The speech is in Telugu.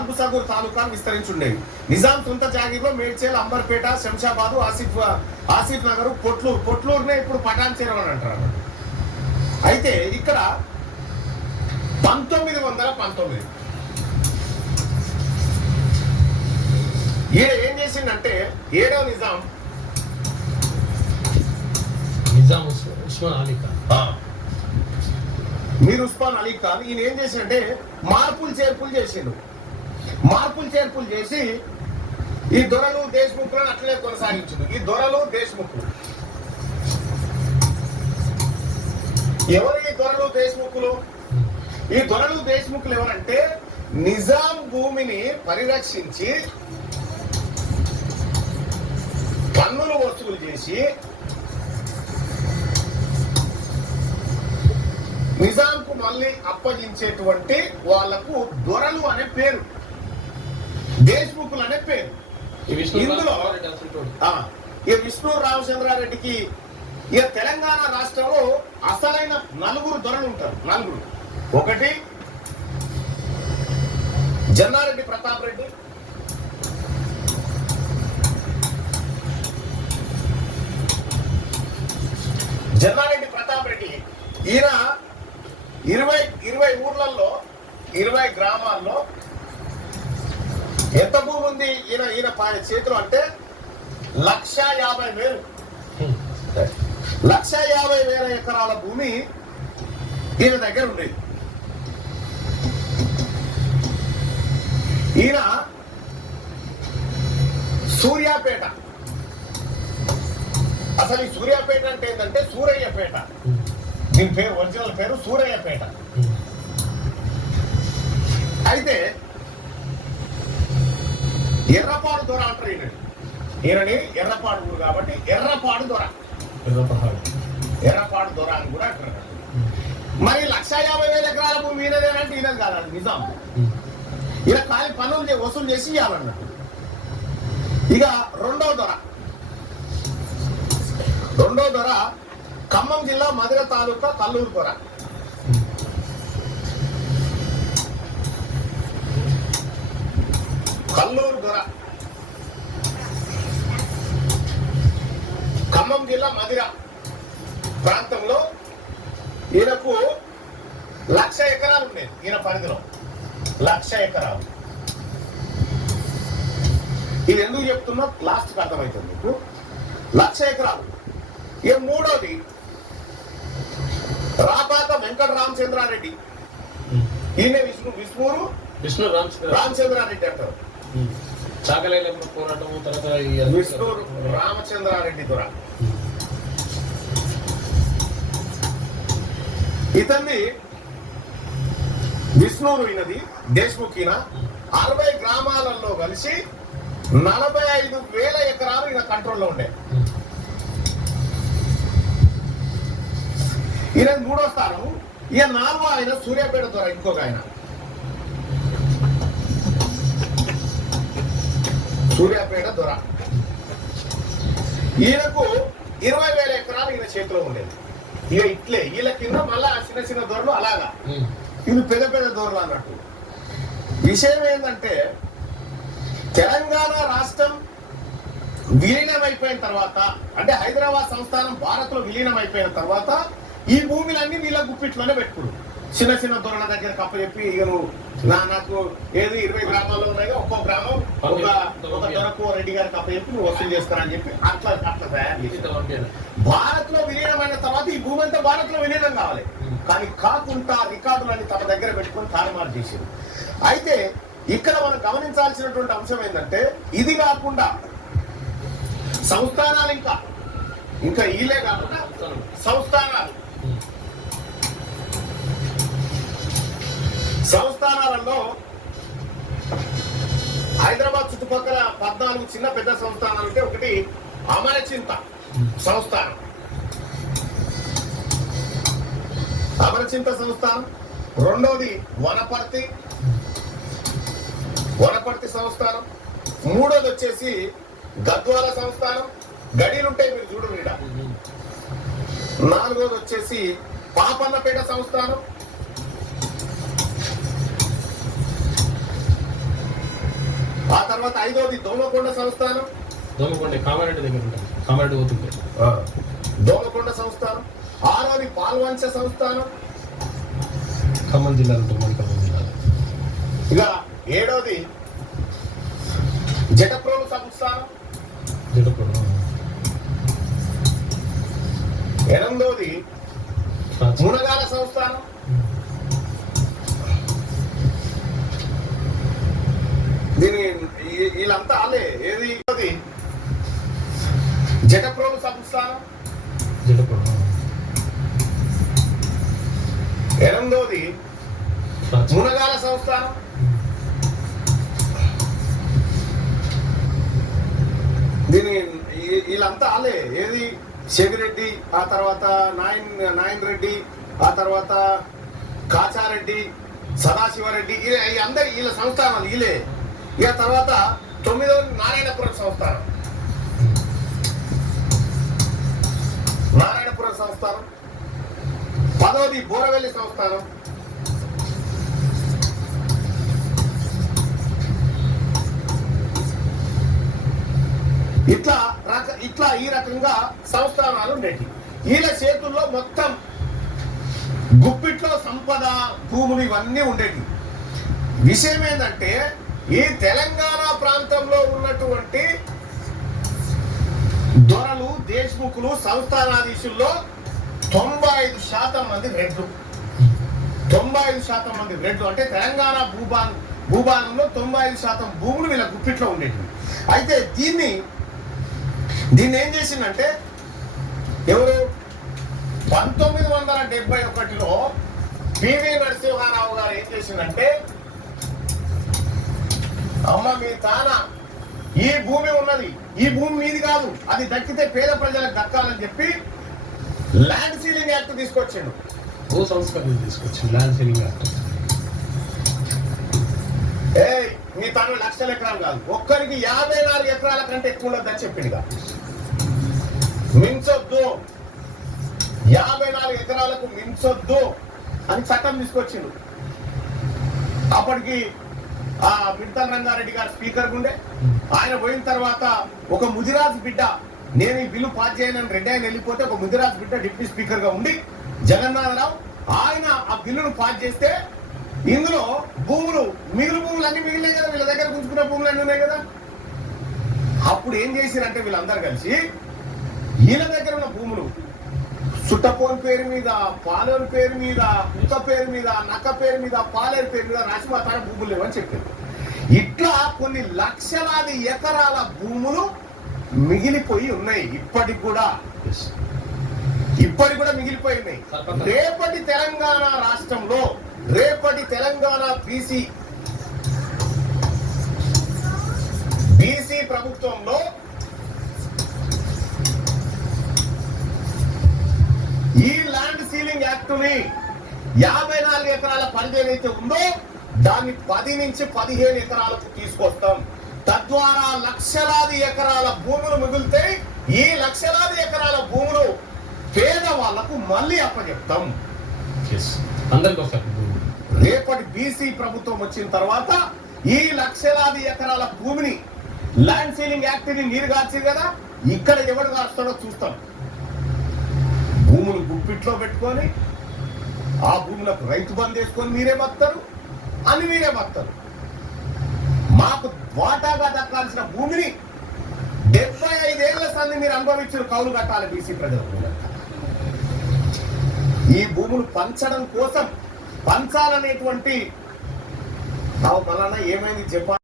బల్బుసాగూర్ తాలూకాలు విస్తరించుండేవి. నిజాం సొంత జాగీర్లో మేడ్చేల్ అంబర్పేట శంషాబాదు ఆసిఫ్ ఆసిఫ్ నగర్ పొట్లూరు. పొట్లూరునే ఇప్పుడు పటాన్ అని అంటారు. అయితే ఇక్కడ పంతొమ్మిది వందల పంతొమ్మిది. ఈయన ఏం చేసిండంటే ఏడో నిజాం నిజాం ఉస్- ఉస్మాన్ అలీ ఖాన్. మీరు ఉస్మాన్ అలీ ఖాన్ ఈయన ఏం చేసిండంటే మార్పులు చేర్పులు చేసిండు. మార్పులు చేర్పులు చేసి ఈ దొరలు దేశముఖులను అట్లనే కొనసాగించింది. ఈ దొరలు దేశముఖులు. ఎవరు ఈ దొరలు దేశముఖులు? ఈ దొరలు దేశముఖులు ఎవరంటే నిజాం భూమిని పరిరక్షించి పన్నులు వసూలు చేసి నిజాంకు మళ్ళీ అప్పగించేటువంటి వాళ్ళకు దొరలు అనే పేరు. దేశ్ముఖులు అనే పేరు ఇందులో- ఈ విష్ణు రామచంద్రారెడ్డికి ఇక తెలంగాణ రాష్ట్రంలో అసలైన నలుగురు దొరలు ఉంటారు. నలుగురు. ఒకటి జన్నారెడ్డి ప్రతాప్ రెడ్డి. జన్నారెడ్డి ప్రతాప్ రెడ్డి. ఈయన ఇరవై ఇరవై ఊర్లలో ఇరవై గ్రామాల్లో ఎంత భూమి ఉంది? ఈయన ఈయన ఆయన చేతిలో అంటే లక్ష యాభై వేలు. లక్ష యాభై వేల ఎకరాల భూమి ఈయన దగ్గర ఉండేది. ఈయన సూర్యాపేట. అసలు ఈ సూర్యాపేట అంటే ఏంటంటే సూరయ్యపేట. దీని పేరు ఒరిజినల్ పేరు సూరయ్యపేట. అయితే ఎర్రపాడు దొర అంటారు ఈయనని ఈయనని ఎర్రపాడు ఊరు కాబట్టి ఎర్రపాడు దొర. ఎర్రపాడు. దొర అని కూడా అంటారు. మరి లక్ష యాభై వేల ఎకరాల భూమి ఈయనదేనంటే ఈయన కాదండి నిజాం. ఈయన ఖాళీ పనులు వసూలు చేసి ఇవ్వాలన్నట్టు ఇక రెండో దొర. రెండో దొర ఖమ్మం జిల్లా మధుర తాలూకా కల్లూరు దొర. కల్లూరు దొర ఖమ్మం జిల్లా మదిర ప్రాంతంలో ఈయనకు లక్ష ఎకరాలు ఉండేది ఈయన పరిధిలో. లక్ష ఎకరాలు. ఇది ఎందుకు చెప్తున్నా? లాస్ట్కి అర్థమవుతుంది మీకు. లక్ష ఎకరాలు. ఇక మూడోది రాపాత వెంకట రామచంద్రారెడ్డి ఈయన విష్ణు విష్ణురు విష్ణు రామచంద్ర రామచంద్రారెడ్డి అంటారు. చాకలేలమ్మ పోరాటం తర్వాత రామచంద్రారెడ్డి దొర. ఇతన్ని ఈయనది దేశ్ముఖ్ ఈయన అరవై గ్రామాలలో కలిసి నలభై ఐదు వేల ఎకరాలు ఈయన కంట్రోల్లో ఉండే. ఈయన మూడో స్థానం ఈయన నాలుగో ఆయన సూర్యాపేట దొర ఇంకొక ఆయన. సూర్యాపేట దొర. ఈయనకు ఇరవై వేల ఎకరాలు ఈయన చేతిలో ఉండేది. ఇక ఇట్లే వీళ్ళ కింద మళ్ళా చిన్న చిన్న దొరలు అలాగా. ఇవి పెద్ద పెద్ద దొరలు అన్నట్టు. విషయం ఏంటంటే తెలంగాణ రాష్ట్రం విలీనం అయిపోయిన తర్వాత అంటే హైదరాబాద్ సంస్థానం భారత్లో విలీనం అయిపోయిన తర్వాత ఈ భూములన్నీ వీళ్ళ గుప్పిట్లోనే పెట్టుకుడు చిన్న చిన్న దొరల దగ్గర కప్పచెప్పి ఇక నువ్వు నా నాకు ఏది ఇరవై గ్రామాల్లో ఉన్నాయి ఒక్కో గ్రామం ఒక ఒక దొరకు రెడ్డి గారికి కప్పచెప్పి నువ్వు వసూలు చేస్తారని చెప్పి అట్లా అట్లా తయారు భారత్లో విలీనమైన తర్వాత ఈ భూమి అంతా భారత్లో విలీనం కావాలి. కానీ కాకుండా రికార్డులన్నీ తమ దగ్గర పెట్టుకొని తారుమారు చేసింది అయితే ఇక్కడ మనం గమనించాల్సినటువంటి అంశం ఏంటంటే ఇది కాకుండా సంస్థానాలు ఇంకా ఇంకా ఈలే కాకుండా సంస్థానాలు. సంస్థానాలలో హైదరాబాద్ చుట్టుపక్కల పద్నాలుగు చిన్న పెద్ద సంస్థానాలు అంటే ఒకటి అమరచింత సంస్థానం. అమరచింత సంస్థానం. రెండోది వనపర్తి. వనపర్తి సంస్థానం. మూడోది వచ్చేసి గద్వాల సంస్థానం. గడిలుంటాయి మీరు చూడండి నాలుగోది వచ్చేసి పాపన్నపేట సంస్థానం. తర్వాత ఐదోది దోమకొండ సంస్థానం. దోమకొండ కామారెడ్డి దగ్గర ఉంటుంది కామారెడ్డి పోతుంది దోమకొండ సంస్థానం. ఆరోది పాల్వంచ సంస్థానం. ఖమ్మం జిల్లాలో ఉంటుంది ఖమ్మం జిల్లాలో. ఇక ఏడోది జటప్రోలు సంస్థానం. జటపూర్ ఎనిమిదోది మునగాల సంస్థానం. వీళ్ళంతా ఆలే ఏది? జటప్రోలు సంస్థానం. ఎనిమిదోది మునగాల సంస్థానం. దీని వీళ్ళంతా ఆలే ఏది? శేగిరెడ్డి ఆ తర్వాత నాయన్ నాయన్ రెడ్డి ఆ తర్వాత కాచారెడ్డి సదాశివరెడ్డి అందరి వీళ్ళ సంస్థానాలు వీళ్ళే ఇక తర్వాత తొమ్మిదో నారాయణపురం సంస్థానం. నారాయణపురం సంస్థానం. పదవది బోరవెల్లి సంస్థానం. ఇట్లా రక ఇట్లా ఈ రకంగా సంస్థానాలు ఉండేవి వీళ్ళ చేతుల్లో మొత్తం గుప్పిట్లో సంపద భూములు ఇవన్నీ ఉండేవి విషయం ఏంటంటే ఈ తెలంగాణ ప్రాంతంలో ఉన్నటువంటి దొరలు దేశ్ముఖులు సంస్థానాధీశుల్లో తొంభై ఐదు శాతం మంది రెడ్లు. తొంభై ఐదు శాతం మంది రెడ్లు. అంటే తెలంగాణ భూభాగం భూభాగంలో తొంభై ఐదు శాతం భూములు వీళ్ళ గుప్పిట్లో ఉండేవి అయితే దీన్ని దీన్ని ఏం చేసిందంటే ఎవరు? పంతొమ్మిది వందల డెబ్బై ఒకటిలో పివి నరసింహారావు గారు ఏం చేసిందంటే అమ్మ మీ తాన ఈ భూమి ఉన్నది. ఈ భూమి మీది కాదు. అది దక్కితే పేద ప్రజలకు దక్కాలని చెప్పి ల్యాండ్ సీలింగ్ యాక్ట్ తీసుకొచ్చిండు. భూ సంస్కరణ తీసుకొచ్చింది ల్యాండ్ సెలింగ్ యాక్ట్ ఏ మీ తాను లక్షల ఎకరాలు కాదు. ఒక్కరికి యాభై నాలుగు ఎకరాల కంటే ఎక్కువ ఉండొద్దని చెప్పిండుగా. మించొద్దు. యాభై నాలుగు ఎకరాలకు మించొద్దు అని చట్టం తీసుకొచ్చిండు. అప్పటికి ఆ మిడతల రంగారెడ్డి గారు స్పీకర్ ఉండే ఆయన పోయిన తర్వాత ఒక ముదిరాజు బిడ్డ నేను ఈ బిల్లు పాస్ చేయనని రెడ్డి ఆయన వెళ్ళిపోతే ఒక ముదిరాజు బిడ్డ డిప్యూటీ స్పీకర్గా ఉండి జగన్నాథరావు ఆయన ఆ బిల్లును పాస్ చేస్తే ఇందులో భూములు మిగిలిన భూములు అన్ని మిగిలినాయి కదా వీళ్ళ దగ్గర గుంజుకున్న భూములు అన్ని ఉన్నాయి కదా. అప్పుడు ఏం చేసిరంటే వీళ్ళందరూ కలిసి వీళ్ళ దగ్గర ఉన్న భూములు సుట్టపోన్ పేరు మీద పాలేరు పేరు మీద కుక్క పేరు మీద నక్క పేరు మీద పాలేరు పేరు మీద రాసిమాతార భూములు లేవని చెప్పారు ఇట్లా కొన్ని లక్షలాది ఎకరాల భూములు మిగిలిపోయి ఉన్నాయి. ఇప్పటికి కూడా ఇప్పటికి కూడా మిగిలిపోయి ఉన్నాయి. రేపటి తెలంగాణ రాష్ట్రంలో రేపటి తెలంగాణ బీసీ బీసీ ప్రభుత్వంలో ని యాభై నాలుగు ఎకరాల పరిధి ఏదైతే ఉందో దాన్ని పది నుంచి పదిహేను ఎకరాలకు తీసుకొస్తాం. తద్వారా లక్షలాది ఎకరాల భూములు మిగులుతాయి ఈ లక్షలాది ఎకరాల భూములు పేద వాళ్ళకు మళ్ళీ అప్పచెప్తాం. అందరికి భూమి రేపటి బీసీ ప్రభుత్వం వచ్చిన తర్వాత ఈ లక్షలాది ఎకరాల భూమిని ల్యాండ్ సీలింగ్ యాక్ట్ని నీరు కాల్చింది కదా ఇక్కడ ఎవడు కాస్తాడో చూస్తాం. భూములు గుప్పిట్లో పెట్టుకొని ఆ భూములకు రైతు బంద్ వేసుకొని మీరే బతారు అని మీరే బతారు మాకు వాటాగా దక్కాల్సిన భూమిని డెబ్బై ఐదేళ్ళ సంది మీరు అనుభవించిన కౌలు కట్టాలి బీసీ ప్రజలకు ఈ భూములు పంచడం కోసం పంచాలనేటువంటి మళ్ళా ఏమైంది చెప్పాలి